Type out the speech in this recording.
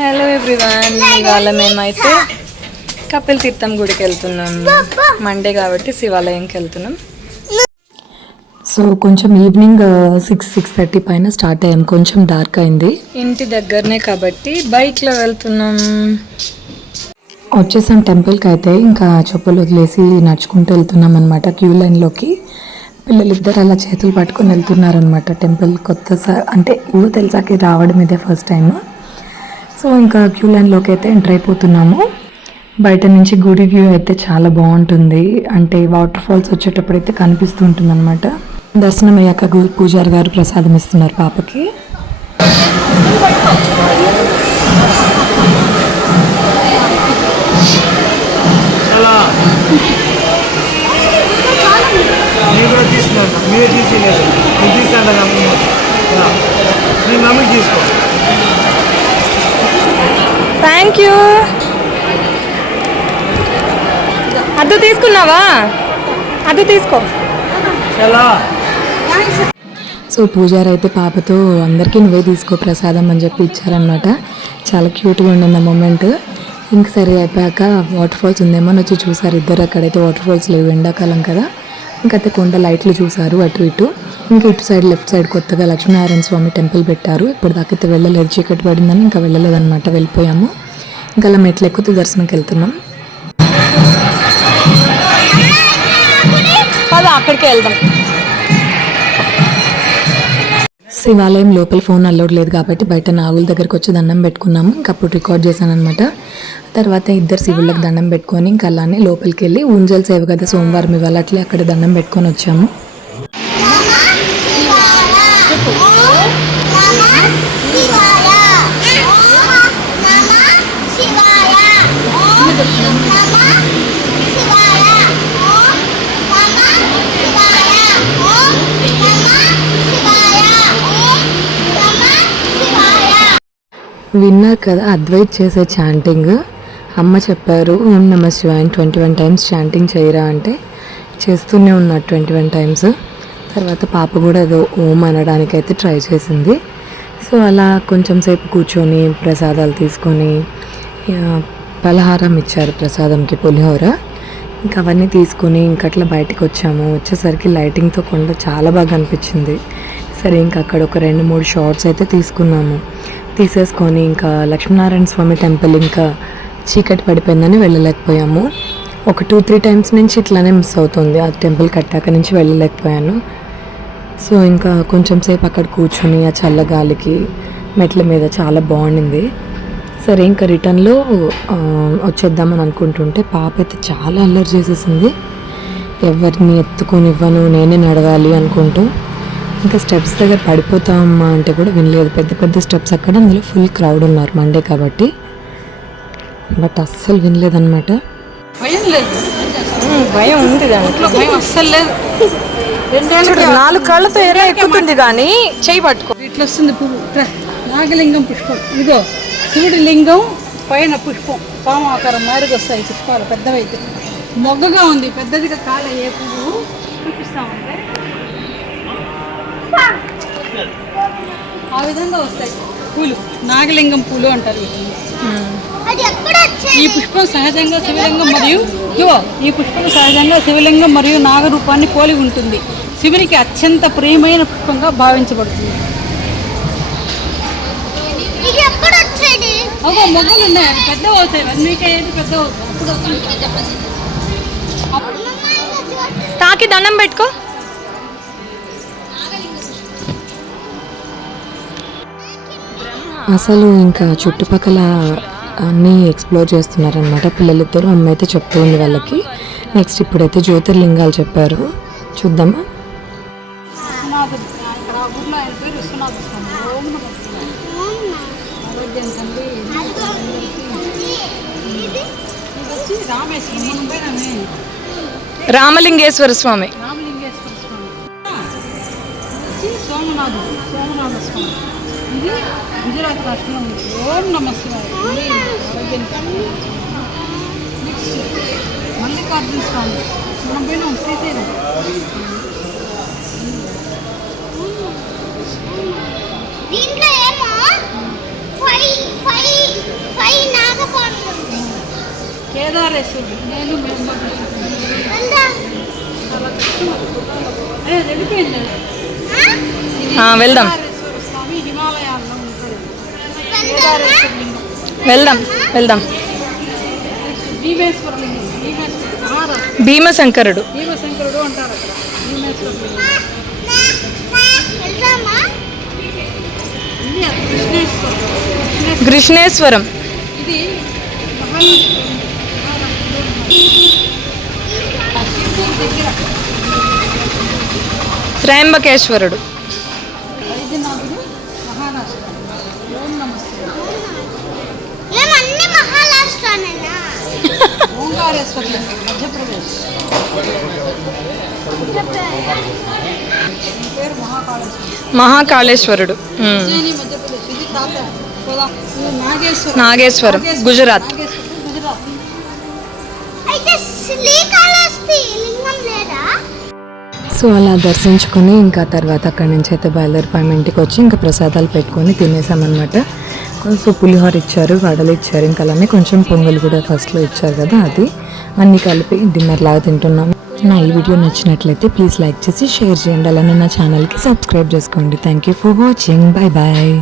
Hello everyone, ఇవాళ మేమైతే కపిల్ తీర్థం గుడికి వెళ్తున్నాం. మండే కాబట్టి శివాలయంకి వెళ్తున్నాం. సో కొంచెం ఈవినింగ్ 6-6:30 పైన స్టార్ట్ అయ్యాం. కొంచెం డార్క్ అయింది. ఇంటి దగ్గరనే కాబట్టి బైక్లో వెళ్తున్నాం. వచ్చేసాం టెంపుల్కి. అయితే ఇంకా చెప్పులు వదిలేసి నడుచుకుంటూ వెళ్తున్నాం అనమాట. క్యూ లైన్లోకి పిల్లలిద్దరు అలా చేతులు పట్టుకొని వెళ్తున్నారనమాట. టెంపుల్ అంటే ఊరు తెలిసాకి రావడం ఇదే ఫస్ట్ టైం. సో ఇంకా క్యూ లైన్లోకి అయితే ఎంటర్ అయిపోతున్నాము. బయట నుంచి గుడి వ్యూ అయితే చాలా బాగుంటుంది. అంటే వాటర్ ఫాల్స్ వచ్చేటప్పుడు అయితే కనిపిస్తూ ఉంటుంది అనమాట. దర్శనం అయ్యాక పూజారి గారు ప్రసాదం ఇస్తున్నారు పాపకి. Thank you. అద్దు తీసుకున్నావా? అద్దు తీసుకో. సో పూజారి అయితే పాపతో అందరికీ నువ్వే తీసుకో ప్రసాదం అని చెప్పి ఇచ్చారనమాట. చాలా క్యూట్గా ఉండింది ఆ మూమెంట్. ఇంక సరే అయిపోయాక వాటర్ ఫాల్స్ ఉందేమో అని వచ్చి చూసారు ఇద్దరు. అక్కడైతే వాటర్ ఫాల్స్ లేవు, ఎండాకాలం కదా. ఇంకైతే కొండ లైట్లు చూసారు అటు ఇటు. ఇంకా ఇటు సైడ్ లెఫ్ట్ సైడ్ కొత్తగా లక్ష్మీనారాయణ స్వామి టెంపుల్ పెట్టారు. ఇప్పుడు దాకైతే వెళ్ళలేదు, చీకటి పడిందని ఇంకా వెళ్ళలేదన్నమాట. వెళ్ళిపోయాము. ఇంకా అలా మెట్లు ఎక్కుతూ దర్శనంకి వెళ్తున్నాం. అక్కడికి వెళ్దాం. శివాలయం లోపల ఫోన్ అలౌడ్ లేదు కాబట్టి బయట నాగుల దగ్గరికి వచ్చి దండం పెట్టుకున్నాము. ఇంకా అప్పుడు రికార్డ్ చేశాను అనమాట. తర్వాత ఇద్దరు శివుళ్ళకి దండం పెట్టుకొని ఇంకా అలానే లోపలికి వెళ్ళి ఊంజల్ సేవ కదా సోమవారం ఇవాళ, అట్లే అక్కడ దండం పెట్టుకొని వచ్చాము. విన్నారు కదా అద్వైత్ చేసే చాంటింగ్. అమ్మ చెప్పారు ఓం నమః శివాయ 21 టైమ్స్ చాంటింగ్ చేయరా అంటే చేస్తూనే ఉన్నాడు 21 టైమ్స్. తర్వాత పాప కూడా ఏదో ఓం అనడానికైతే ట్రై చేసింది. సో అలా కొంచెం సేపు కూర్చొని ప్రసాదాలు తీసుకొని పలహారం ఇచ్చారు ప్రసాదంకి, పులిహోర. ఇంకా అవన్నీ తీసుకొని ఇంకట్లా బయటకు వచ్చాము. వచ్చేసరికి లైటింగ్తో కొండ చాలా బాగా అనిపించింది. సరే ఇంకా అక్కడ ఒక 2-3 షార్ట్స్ అయితే తీసుకున్నాము. తీసేసుకొని ఇంకా లక్ష్మీనారాయణ స్వామి టెంపుల్ ఇంకా చీకటి పడిపోయిందని వెళ్ళలేకపోయాము. ఒక 2-3 టైమ్స్ నుంచి ఇట్లానే మిస్ అవుతుంది. ఆ టెంపుల్ కట్టాక నుంచి వెళ్ళలేకపోయాను. సో ఇంకా కొంచెం సేపు అక్కడ కూర్చొని ఆ చల్లగాలికి మెట్ల మీద చాలా బాగుండింది. సరే ఇంకా రిటర్న్లో వచ్చేద్దామని అనుకుంటుంటే పాప అయితే చాలా అల్లరి చేసేసింది. ఎవరిని ఎత్తుకొని ఇవ్వను, నేనే నడవాలి అనుకుంటూ. ఇంకా స్టెప్స్ దగ్గర పడిపోతామమ్మా అంటే కూడా వినలేదు. పెద్ద పెద్ద స్టెప్స్ అక్కడ, అందులో ఫుల్ క్రౌడ్ ఉన్నారు మండే కాబట్టి. బట్ అస్సలు వినలేదన్నమాట. భయం ఉంది దాంట్లో, భయం అస్సలు లేదు. 4 కాళ్ళతో ఎలా ఎక్కుతుంది కానీ చేయి పట్టుకో. ఇట్లా వస్తుంది పువ్వు. నాగలింగం పుష్పం, ఇదిగో శివుడి లింగం పైన పుష్పం, పాము ఆకారం మారిగా వస్తాయి పుష్పాలు పెద్దవైతే. మొగ్గగా ఉంది, పెద్దదిగా కాల ఏ పువ్వు చూపిస్తామంటే ఆ విధంగా వస్తాయి పూలు. నాగలింగం పూలు అంటారు. ఈ పుష్పం సహజంగా శివలింగం మరియు ఈ పుష్పం సహజంగా శివలింగం మరియు నాగరూపాన్ని పోలి ఉంటుంది. శివునికి అత్యంత ప్రియమైన పుష్పంగా భావించబడుతుంది. అగో మొగ్గలు ఉన్నాయి, పెద్ద అవుతాయి. అన్నికైతే పెద్ద అవుతాయి. తాకి దండం పెట్టుకో. అసలు ఇంకా చుట్టుపక్కల అన్నీ ఎక్స్ప్లోర్ చేస్తున్నారనమాట పిల్లలిద్దరు. అమ్మ అయితే చెప్తూ ఉంది వాళ్ళకి. నెక్స్ట్ ఇప్పుడైతే జ్యోతిర్లింగాలు చెప్పారు, చూద్దామా. రామలింగేశ్వర స్వామి, సోమనాథ స్వామి. ఇది గుజరాత్ రాష్ట్రంలో ఉంది. ఓం నమః శివాయ. నెక్స్ట్ మల్లికార్జున స్వామి, మనం పోయినాం శ్రీశైలం. దీంట్లో ఏమో 5 కేదారేశ్వరుడు నేను చాలా కష్టం అదే వెళ్ళిపోయింది. వెళ్దాం కేదారేశ్వర స్వామి హిమాలయాల్లో ఉంటాడు. కేదారేశ్వర లింగం, వెళ్దాం వెళ్దాం. భీమేశ్వర లింగం, మహారాష్ట్ర భీమశంకరుడు. భీమశంకరుడు అంటారు అక్కడ. భీమేశ్వర లింగం ఇది కృష్ణేశ్వరం. ఇది దగ్గర త్రయంబకేశ్వరుడు. వైద్యనాథుడు మహారాష్ట్ర. ఓం నమస్తే. ఓంకారేశ్వర లింగం మధ్యప్రదేశ్. ఈ పేరు మహాకాళేశ్వరుడు. ఉజ్జయిని మధ్యప్రదేశ్. ఇది తాత ఇది నాగేశ్వరం గుజరాత్. గుజరాత్. సో అలా దర్శించుకొని ఇంకా తర్వాత అక్కడి నుంచి అయితే బయలుదేరిపోయి ఇంటికి వచ్చి ఇంకా ప్రసాదాలు పెట్టుకొని తినేసామన్నమాట. కొంచెం పులిహోర ఇచ్చారు, వడలు ఇచ్చారు, ఇంకా అలానే కొంచెం పొంగల్ కూడా ఫస్ట్లో ఇచ్చారు కదా, అది అన్నీ కలిపి డిన్నర్ లాగా తింటున్నాము. నా ఈ వీడియో నచ్చినట్లయితే ప్లీజ్ లైక్ చేసి షేర్ చేయండి, అలానే నా ఛానల్కి సబ్స్క్రైబ్ చేసుకోండి. Thank you for watching. Bye bye.